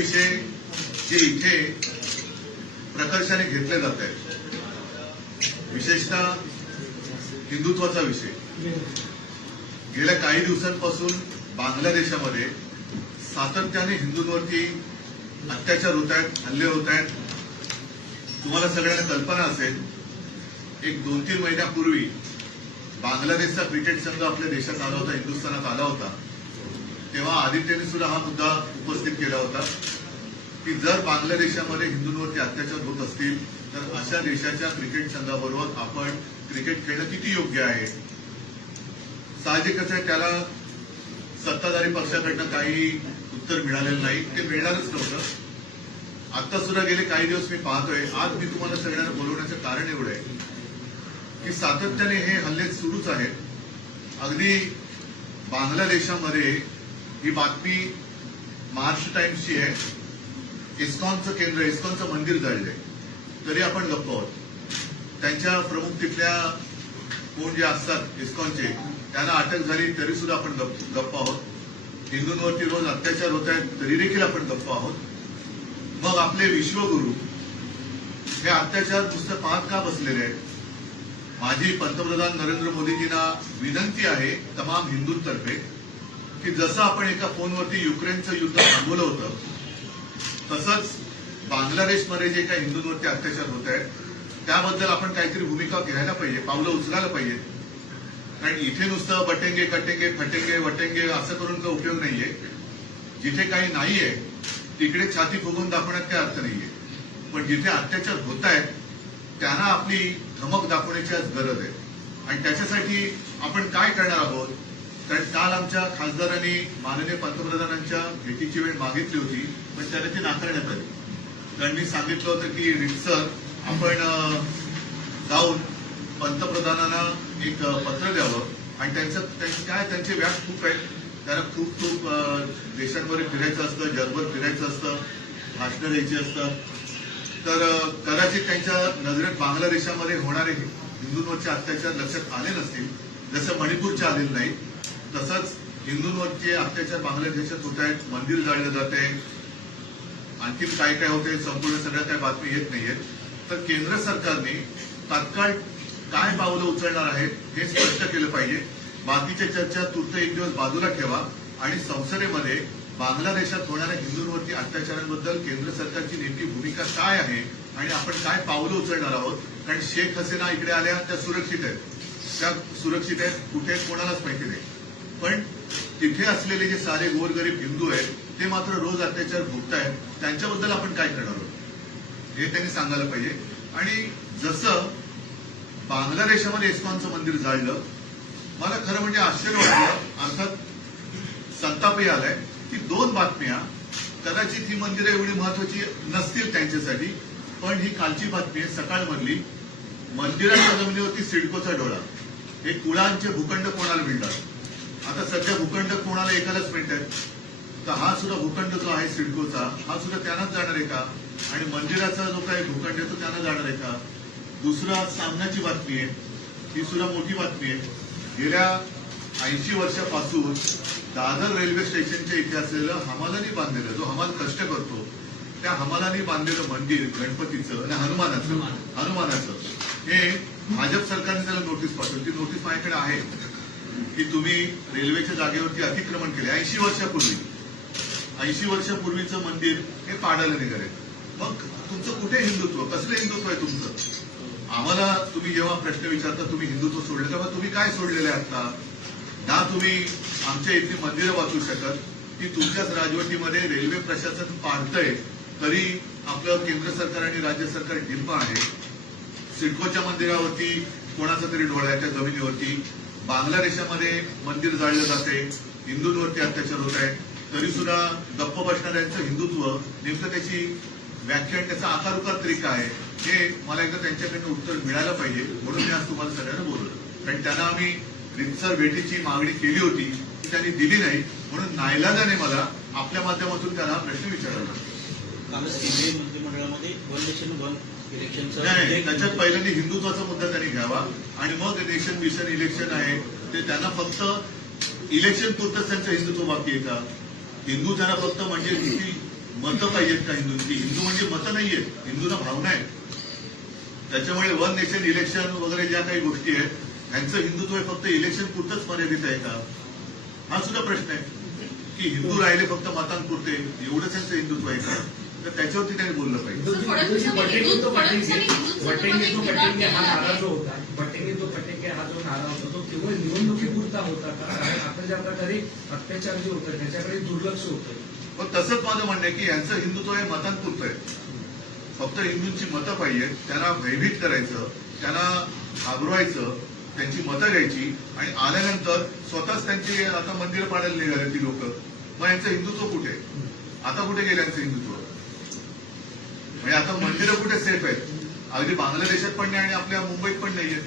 विषय जे इथे प्रकर्षाने घेतले जात आहेत विशेषतः हिंदुत्वाचा विषय. गेल्या काही दिवसांपासून बांगलादेशामध्ये सातत्याने हिंदूंवरती अत्याचार होत आहेत हल्ले होत आहेत. तुम्हाला सगळ्यांना कल्पना असेल एक दोन तीन महिन्यापूर्वी बांगलादेशचा क्रिकेट संघ आपल्या देशात आला होता हिंदुस्थानात आला होता. तेव्हा आदित्यने सुद्धा हा मुद्दा उपस्थित केला होता की जर बांगलादेशामध्ये हिंदूंवरती अत्याचार होत असतील तर अशा देशाच्या क्रिकेट संघाबरोबर आपण क्रिकेट खेळणं किती योग्य आहे? साहजिकच आहे त्याला सत्ताधारी पक्षाकडनं काही उत्तर मिळालेलं नाही ते मिळणारच नव्हतं. आता सुद्धा गेले काही दिवस मी पाहतोय आज मी तुम्हाला सगळ्यांना बोलवण्याचं कारण एवढं आहे की सातत्याने हे हल्ले सुरूच आहेत. अगदी बांगलादेशामध्ये ही बातमी महाराष्ट्र टाइम्सची आहे. इस्कॉनचं केंद्र इस्कॉनचं मंदिर जळले तरी आपण गप्प आहोत. त्यांच्या प्रमुख तिथल्या कोण जे असतात इस्कॉनचे त्यांना अटक झाली तरी सुद्धा आपण गप्प गप्प आहोत. हिंदूंवरती रोज अत्याचार होत आहेत तरी देखील आपण गप्प आहोत. मग आपले विश्वगुरु हे अत्याचार नुसतं पाहत का बसलेले आहेत? माझी पंतप्रधान नरेंद्र मोदीजींना विनंती आहे तमाम हिंदूंतर्फे की जसं आपण एका फोनवरती युक्रेनचं युद्ध थांबवलं होतं तसंच बांगलादेशमध्ये जे काही हिंदूंवरती अत्याचार होत आहेत त्याबद्दल आपण काहीतरी भूमिका घ्यायला पाहिजे पावलं उचलायला पाहिजे. कारण इथे नुसतं बटेंगे कटेंगे फटेंगे वटेंगे असं करून काही उपयोग नाहीये. जिथे काही नाहीये तिकडे छाती फुगून दाखवण्यात काही अर्थ नाहीये. पण जिथे अत्याचार होत आहेत त्यांना आपली धमक दाखवण्याची आज गरज आहे. आणि त्याच्यासाठी आपण काय करणार आहोत? कारण काल आमच्या खासदारांनी माननीय पंतप्रधानांच्या भेटीची वेळ मागितली होती पण त्याला ती नाकारण्यात आली. कारण मी सांगितलं होतं की रितसर आपण जाऊन पंतप्रधानांना एक पत्र द्यावं आणि त्यांचं काय त्यांचे व्याज खूप आहेत. त्यांना खूप खूप देशांवर फिरायचं असतं जगभर फिरायचं असतं भाषणं द्यायची असतात. तर कदाचित त्यांच्या नजरेत बांगलादेशामध्ये होणारे हिंदूंवरचे अत्याचार लक्षात आले नसतील. जसं मणिपूरच्या आलेले नाही तसंच हिंदूंवरचे अत्याचार बांगलादेशात होत आहेत मंदिर जाळलं जाते आणखीन काय काय होते संपूर्ण सगळ्या काय बातमी येत नाहीयेत. तर केंद्र सरकारने तात्काळ काय पावलं उचलणार आहेत हे स्पष्ट केलं पाहिजे. बाकीच्या चर्चा तूर्त एक दिवस बाजूला ठेवा आणि संसदेमध्ये बांगलादेशात होणाऱ्या हिंदूंवरती अत्याचारांबद्दल केंद्र सरकारची नेमकी भूमिका काय आहे आणि आपण काय पावलं उचलणार आहोत? कारण शेख हसीना इकडे आल्या त्या सुरक्षित आहेत. त्या सुरक्षित आहेत कुठे कोणालाच माहिती नाही. पण तिथे असलेले जे सारे गोरगरीब हिंदू आहेत ते मात्र रोज अत्याचार भोगत आहेत त्यांच्याबद्दल आपण काय करणार आहोत? हे त्यांनी सांगायला पाहिजे. आणि जसं बांगलादेशामध्ये इस्कॉनचं मंदिर जाळलं मला खरं म्हणजे आश्चर्य वाटलं. अर्थात संतापही आलाय. की दोन बातम्या कदाचित ही मंदिरं एवढी महत्वाची नसतील त्यांच्यासाठी पण ही कालची बातमी आहे सकाळमधली मंदिराच्या जमिनीवरती सिडकोचा डोळा. हे कुळांचे भूखंड कोणाला मिळणार? आता सध्या भूखंड कोणाला एकालाच मिळतात तर हा सुद्धा भूखंड जो आहे सिडकोचा हा सुद्धा त्यांनाच जाणार आहे का? आणि मंदिराचा जो काही भूखंड आहे तो त्यांना जाणार आहे का? दुसरा सामन्याची बातमी आहे. ही सुद्धा मोठी बातमी आहे. गेल्या ऐंशी वर्षापासून दादर रेल्वे स्टेशनच्या इथे असलेलं हमालानी बांधलेलं जो हमाल कष्ट करतो त्या हमालानी बांधलेलं मंदिर गणपतीचं आणि हनुमानाचं हनुमानाचं हे भाजप सरकारने त्याला नोटीस पाठवली. ती नोटीस माझ्याकडे आहे. की तुम्ही रेल्वेच्या जागेवरती अतिक्रमण केले. ऐंशी वर्षापूर्वी. ऐंशी वर्षापूर्वीचं मंदिर हे पाडायला निघाले. मग तुमचं कुठे हिंदुत्व? कसलं हिंदुत्व आहे तुमचं? आम्हाला तुम्ही जेव्हा प्रश्न विचारता तुम्ही हिंदुत्व सोडलं तेव्हा तुम्ही काय सोडलेलं आहे आता? ना तुम्ही आमच्या इथली मंदिरं वाचू शकत की तुमच्याच राजवटीमध्ये रेल्वे प्रशासन पाडतंय तरी आपलं केंद्र सरकार आणि राज्य सरकार ढिंप आहे. सिडकोच्या मंदिरावरती कोणाचा तरी डोळ्याच्या जमिनीवरती बांगलादेशामध्ये मंदिर जाळलं जाते हिंदूंवरती अत्याचार होत आहे तरी सुद्धा गप्प बसणाऱ्यांचं हिंदुत्व नेमकं त्याची व्याख्यान त्याचा आकारुकार तरी काय आहे हे मला एकदा त्यांच्याकडनं उत्तर मिळालं पाहिजे म्हणून मी आज तुम्हाला सगळ्यांना बोललो कारण त्यांना आम्ही रितसर भेटीची मागणी केली होती ती त्यांनी दिली नाही म्हणून नायलाजाने मला आपल्या माध्यमातून त्यांना प्रश्न विचारला. कालच केंद्रीय मंत्रिमंडळामध्ये वन नेशन वन नाही त्याच्यात पहिल्यांदा हिंदुत्वाचा मुद्दा त्यांनी घ्यावा. आणि मग नेशन मिशन इलेक्शन आहे. ते त्यांना फक्त इलेक्शन पुरतच त्यांचं हिंदुत्व बाकी आहे का? हिंदू त्यांना फक्त म्हणजे किती मतं पाहिजेत का हिंदूंची? हिंदू म्हणजे मतं नाहीयेत. हिंदूंना भावना आहेत. त्याच्यामुळे वन नेशन इलेक्शन वगैरे ज्या काही गोष्टी आहेत ह्यांचं हिंदुत्व हे फक्त इलेक्शन पुरतच मर्यादित आहे का? हा सुद्धा प्रश्न आहे. की हिंदू राहिले फक्त मतांपुरते एवढंच त्यांचं हिंदुत्व आहे का? तर त्याच्यावरती त्यांनी बोललं पाहिजे. सर, फडणवीसांनी बटेंगे तो फडणवीसांनी बटेंगे हिंदू बटेंगे तो संदर्भात बटेंगे हा नारा जो होता बटेंगे तो बटेंगे हा जो नारा होता तो केवळ निवडणुकीपुरता होता का? कारण आता ज्या प्रकारे अत्याचार जे होतं त्याच्याकडे दुर्लक्ष होतं पण तसंच माझं म्हणणं आहे की यांचं हिंदुत्व हे मतांपुरतं आहे. फक्त हिंदूंची मतं पाहिजे त्यांना भयभीत करायचं त्यांना घाबरवायचं त्यांची मतं घ्यायची आणि आल्यानंतर स्वतःच त्यांची आता मंदिरं पाडायला निघाले ती लोक. मग यांचं हिंदुत्व कुठे? आता कुठे गेलं यांचं हिंदुत्व? म्हणजे आता मंदिरं कुठे सेफ आहेत? अगदी बांगलादेशात पण नाही आणि आपल्या मुंबईत पण नाहीये.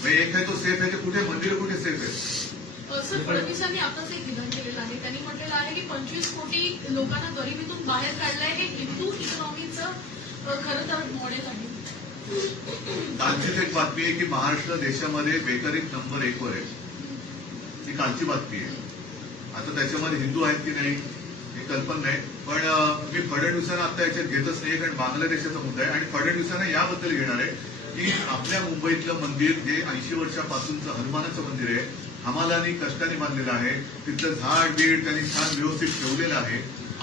म्हणजे एक आहे तो सेफ आहे ते कुठे? मंदिरं कुठे सेफ आहेत? सर फडणवीसांनी आताच एक विधान केलेलं आहे. त्यांनी म्हटलेलं आहे की पंचवीस कोटी लोकांना गरिबीतून बाहेर काढलंय हे हिंदू इकॉनॉमीचं खरं तर मॉडेल आहे. कालचीच एक बातमी आहे की महाराष्ट्र देशामध्ये बेकारीत नंबर एक वर आहे. ही कालची बातमी आहे. आता त्याच्यामध्ये हिंदू आहेत की नाही हे कल्पना नाही. पण मी फडणवीसांना आता याच्यात घेतच नाही कारण बांगलादेशाचा मुद्दा आहे. आणि फडणवीसांना याबद्दल घेणार आहे की आपल्या मुंबईतलं मंदिर जे ऐंशी वर्षापासूनचं हनुमानाचं मंदिर आहे. हमालानी कष्टाने बांधलेलं आहे. तिथलं झाड बीड त्यांनी छान व्यवस्थित ठेवलेलं आहे.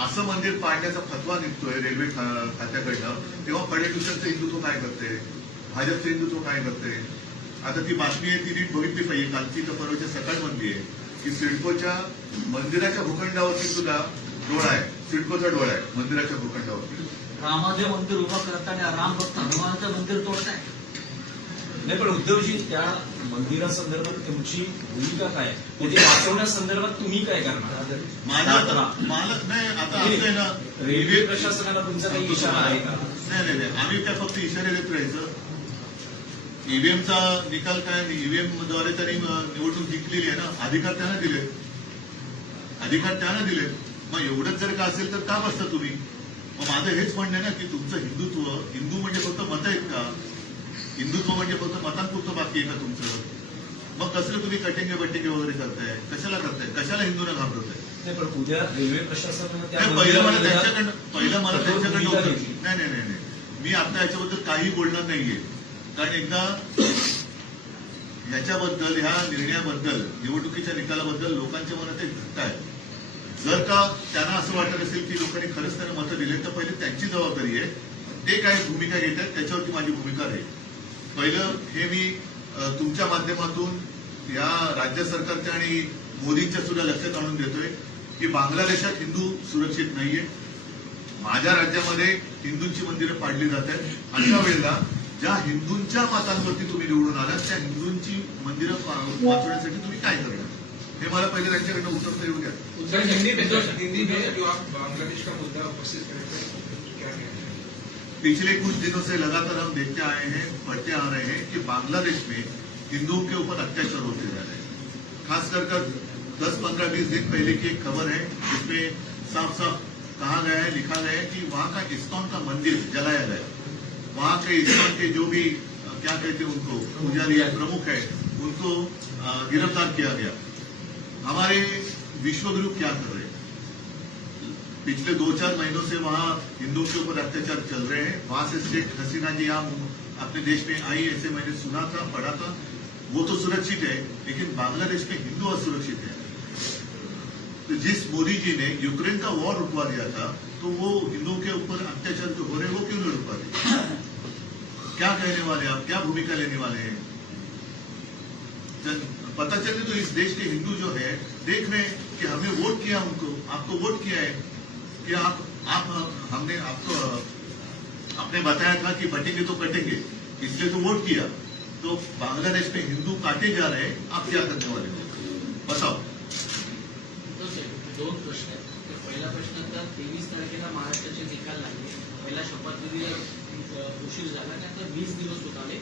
असं मंदिर पाडण्याचा फतवा निघतोय रेल्वे खात्याकडनं. तेव्हा फडणवीसांचं हिंदुत्व काय करते? भाजपचं हिंदुत्व काय करते? आता ती बातमी आहे ती नीट बघितली पाहिजे. कालची तर परवाच्या सकाळ आहे. की सिडकोच्या मंदिराच्या भूखंडावरती सुद्धा डोळा आहे. सिडकोचा डोळा आहे मंदिराच्या भूखंडावरती रामाचे मंदिर उभं करताना राम भक्त हनुमानाचं मंदिर तोडताय. नाही पण उद्धवजी त्या मंदिरासंदर्भात तुमची भूमिका काय? म्हणजे वाचवण्यासंदर्भात तुम्ही काय करणार? मला मला नाही आता असं आहे ना. रेल्वे प्रशासनाला तुमचा काही इशारा आहे का? नाही नाही नाही. आम्ही त्या फक्त इशारे देत राहायचं. ईव्हीएमचा निकाल काय? ईव्हीएमद्वारे त्यांनी निवडणूक जिंकलेली आहे ना. अधिकार त्यांना दिले अधिकार त्यांना दिले मग एवढंच जर का असेल तर का बसता तुम्ही? मग माझं हेच म्हणणं आहे ना की तुमचं हिंदुत्व हिंदू म्हणजे फक्त मत आहेत का? हिंदुत्व म्हणजे फक्त मतांपुरतं बाकी आहे का तुमचं? मग कसलं तुम्ही कटिंगे बटिंगे वगैरे करताय? कशाला करताय? कशाला हिंदूंना घाबरताय नाही पण उद्या रेल्वे प्रशासनानं पहिलं मला त्यांच्याकडनं पहिलं मला त्यांच्याकडनं नाही नाही नाही मी आता याच्याबद्दल काही बोलणार नाहीये. कारण एकदा याच्याबद्दल ह्या निर्णयाबद्दल निवडणुकीच्या निकालाबद्दल लोकांच्या मनात एक घट्ट आहे. जर का त्यांना असं वाटत असेल की लोकांनी खरंच त्यांना मतं दिले तर पहिले त्यांची जबाबदारी आहे. ते काय भूमिका घेत आहेत त्याच्यावरती माझी भूमिका राहील. पहिलं हे मी तुमच्या माध्यमातून या राज्य सरकारच्या आणि मोदींच्या सुद्धा लक्षात आणून देतोय की बांगलादेशात हिंदू सुरक्षित नाहीये. माझ्या राज्यामध्ये हिंदूंची मंदिरं पाडली जात आहेत. अशा वेळेला ज्या हिंदूंच्या मतांवरती तुम्ही निवडून आलात त्या हिंदूंची मंदिरं वाचवण्यासाठी तुम्ही काय करणार हे मला पहिले त्यांच्याकडनं उत्तर येऊ द्या सर, हिंदी में जो- हिंदी में जो आप बांग्लादेश का मुद्दा उपस्थित क्या कहते हैं? पिछले कुछ दिनों से लगातार हम देखते आए हैं पढ़ते आ रहे हैं कि बांग्लादेश में हिंदुओं के ऊपर अत्याचार होते जा रहे हैं। खास कर कर दस पंद्रह बीस दिन पहले की एक खबर है जिसमें साफ़ साफ़ कहा गया है लिखा गया है कि वहाँ का इस्कॉन का मंदिर जलाया गया। वहाँ के इस्कॉन के जो भी क्या कहते हैं उनको पुजारी है, प्रमुख है उनको गिरफ़्तार किया गया। हमारे विश्वगुरु क्या कर रहे हैं? पिछले दो चार महीनों से वहां हिंदुओं के ऊपर अत्याचार चल रहे हैं। वहां से शेख हसीना जी यहाँ अपने देश में आई ऐसे मैंने सुना था पढ़ा था। वो तो सुरक्षित है लेकिन बांग्लादेश के हिंदू असुरक्षित है। तो जिस मोदी जी ने यूक्रेन का वॉर रुकवा दिया था तो वो हिंदुओं के ऊपर अत्याचार जो हो रहे हैं वो क्यों नहीं रुकवा दिया क्या कहने वाले आप? क्या भूमिका लेने वाले हैं? जन- पता चले तो इस देश के हिंदू जो है, देख रहे हैं कि हमने वोट किया उनको, आपको वोट किया है कि आप आप, हमने आपको, आपने बताया था कि बटेंगे तो कटेंगे, इसलिए तो वोट किया। तो बांग्लादेश में हिंदू काटे जा रहे हैं, आप क्या करने वाले हो? बताओ। तो ते दोन प्रश्न आहेत तर पहिला प्रश्न तर तेवीस तारखेला महाराष्ट्राचे निकाल लागले पहिला शपथविधी उशीर झाला त्यानंतर वीस दिवस होत आले.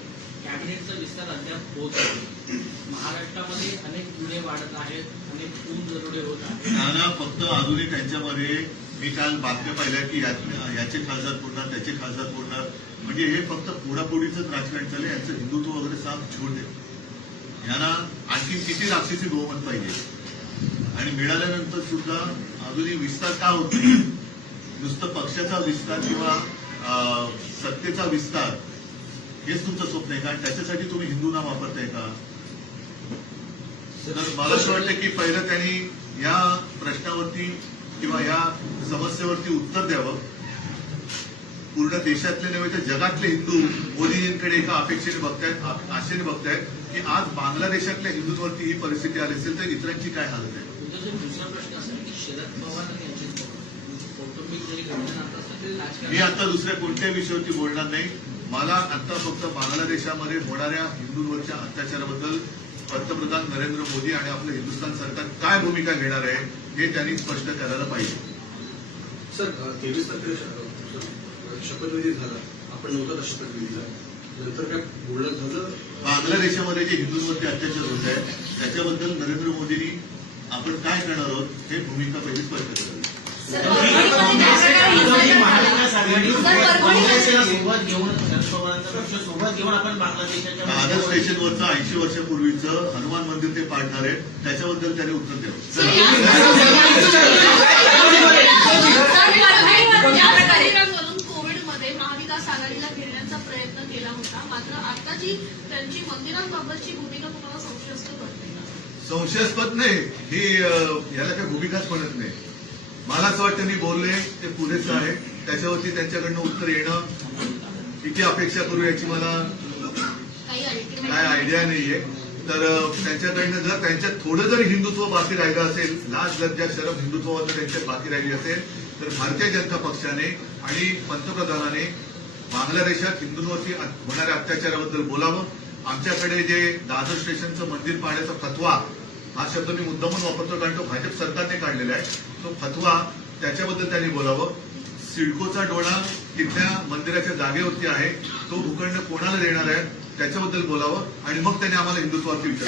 कॅबिनेटचा विस्तार अद्याप होत आहे महाराष्ट्रामध्ये अनेक पुढे वाढत आहेत अनेक पूल दरोडे होत आहेत. नाना फक्त आधुनिक यांच्यामध्ये मी काल बातम्या पाहिल्या की याचे खासदार पूर्ण त्याचे खासदार पूर्ण म्हणजे हे फक्त पुढापुढीच राजकारण चालू यांचं हिंदुत्व वगैरे साफ झूट आहे यांना आणखी किती राक्षसी बहुमत पाहिजे? आणि मिळाल्यानंतर सुद्धा अजूनही विस्तार का होत नाही? नुसतं पक्षाचा विस्तार किंवा सत्तेचा विस्तार हेच तुमचं स्वप्न आहे का? त्याच्यासाठी तुम्ही हिंदू नाव वापरताय का? तर मला असं वाटतं की पहिलं त्यांनी या प्रश्नावरती किंवा या समस्येवरती उत्तर द्यावं. पूर्ण देशातले नव्हे तर जगातले हिंदू मोदीजींकडे एका अपेक्षेने बघतायत आशेने बघतायत की आज बांगलादेशातल्या हिंदूंवरती ही परिस्थिती आली असेल तर इतरांची काय हालत आहे? दुसरा प्रश्न असा आहे की शरद पवार आणि अजित पवार कौटुंबिक जरी घटना नातं असलं तरी मी आता दुसऱ्या कोणत्याही विषयावरती बोलणार नाही. मला आता फक्त बांगलादेशामध्ये होणाऱ्या हिंदूंवरच्या अत्याचाराबद्दल पंतप्रधान नरेंद्र मोदी आणि आपलं हिंदुस्थान सरकार काय भूमिका घेणार आहे हे त्यांनी स्पष्ट करायला पाहिजे. सर तेवीस तारखेला शपथविधी झाला. आपण नव्हता शपथविधी झाला नंतर काय बोलणं झालं? बांगलादेशामध्ये जे हिंदूंवरती अत्याचार होत आहे त्याच्याबद्दल नरेंद्र मोदींनी आपण काय करणार आहोत हे भूमिका पहिली स्पष्ट करावी महाविकास आघाडी काँग्रेसला सोबत घेऊन सोबत घेऊन आपण बांगलादेशाच्या स्टेशनवरचं ऐंशी वर्षापूर्वीचं हनुमान मंदिर ते पाडणार आहे त्याच्याबद्दल त्यांनी उत्तर द्यावं प्रयत्न केला होता मात्र आताची त्यांची मंदिरांबाबतची भूमिका तुम्हाला संशयास्पद वाटते संशयास्पद नाही. ही याला काही भूमिकाच म्हणत नाही. मला असं वाटतं मी बोलले ते पुरेसं आहे. त्याच्यावरती त्यांच्याकडनं उत्तर येणं किती अपेक्षा करू याची मला काय आयडिया नाहीये. तर त्यांच्याकडनं जर त्यांच्यात थोडं जरी हिंदुत्व बाकी राहिलं असेल लाच लज्जा शरम हिंदुत्वावर त्यांच्यात बाकी राहिली असेल तर भारतीय जनता पक्षाने आणि पंतप्रधानाने बांगलादेशात हिंदूंवरती होणाऱ्या अत्याचाराबद्दल बोलावं. आमच्याकडे जे दादर स्टेशनचं मंदिर पाहण्याचा फतवा हा शब्द मी मुद्दामून वापरतो कारण तो भाजप सरकारने काढलेला आहे. तो फतवा त्याच्याबद्दल त्यांनी बोलावं. सिडकोचा डोळा तिथल्या मंदिराच्या जागेवरती आहे. तो भूखंड कोणाला देणार आहे त्याच्याबद्दल बोलावं. आणि मग त्याने आम्हाला हिंदुत्वावरती विचार